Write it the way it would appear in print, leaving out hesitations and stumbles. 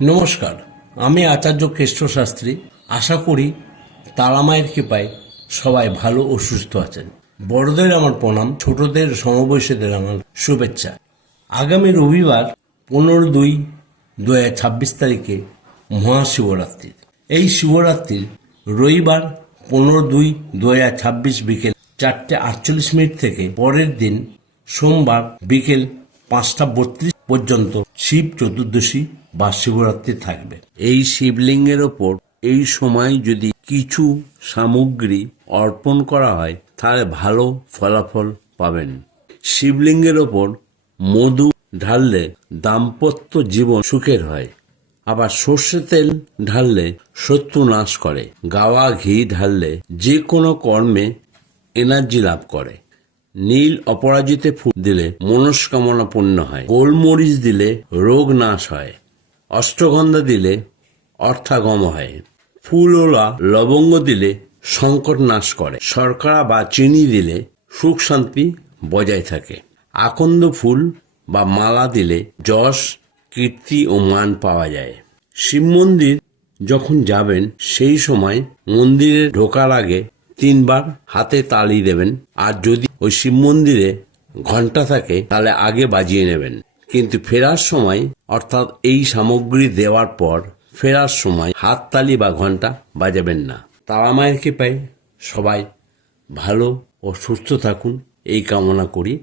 নমস্কার, আমি আচার্য কেষ্ট শাস্ত্রী। আশা করি তারামায়ের কৃপায় সবাই ভালো ও সুস্থ আছেন। বড়দের আমার প্রণাম, ছোটদের সমবয়সীদের আমার শুভেচ্ছা। আগামী রবিবার 15/2/2026 তারিখে মহাশিবরাত্রি। এই শিবরাত্রির রবিবার 15/2/2026 বিকেল 4:48 থেকে পরের দিন সোমবার বিকেল 5:32 পর্যন্ত শিব চতুর্দশী বা শিবরাত্রি থাকবে। এই শিবলিঙ্গের ওপর এই সময় যদি কিছু সামগ্রী অর্পণ করা হয় তাহলে ভালো ফলাফল পাবেন। শিবলিঙ্গের ওপর মধু ঢাললে দাম্পত্য জীবন সুখের হয়। আবার সর্ষে তেল ঢাললে শত্রু নাশ করে। গাওয়া ঘি ঢাললে যে কোনো কর্মে এনার্জি লাভ করে। নীল অপরাজিতে ফুল দিলে মনস্কামনা পূর্ণ হয়। গোলমরিচ দিলে রোগ নাশ হয়। অষ্টগন্ধা দিলে অর্থাগম হয়। ফুলওলা লবঙ্গ দিলে সংকট নাশ করে। শর্করা বা চিনি দিলে সুখ শান্তি বজায় থাকে। আকন্দ ফুল বা মালা দিলে যশ কীর্তি ও মান পাওয়া যায়। শিব মন্দির যখন যাবেন সেই সময় মন্দিরে ঢোকার আগে 3 বার হাতে তালি দেবেন। আর যদি ওই শিব মন্দিরে ঘন্টা থাকে তাহলে আগে বাজিয়ে নেবেন। কিন্তু ফেরার সময় অর্থাৎ এই সামগ্রী দেওয়ার পর ফেরার সময় হাততালি বা ঘন্টা বাজাবেন না। তারামায়ের কৃপায় সবাই ভালো ও সুস্থ থাকুন এই কামনা করি।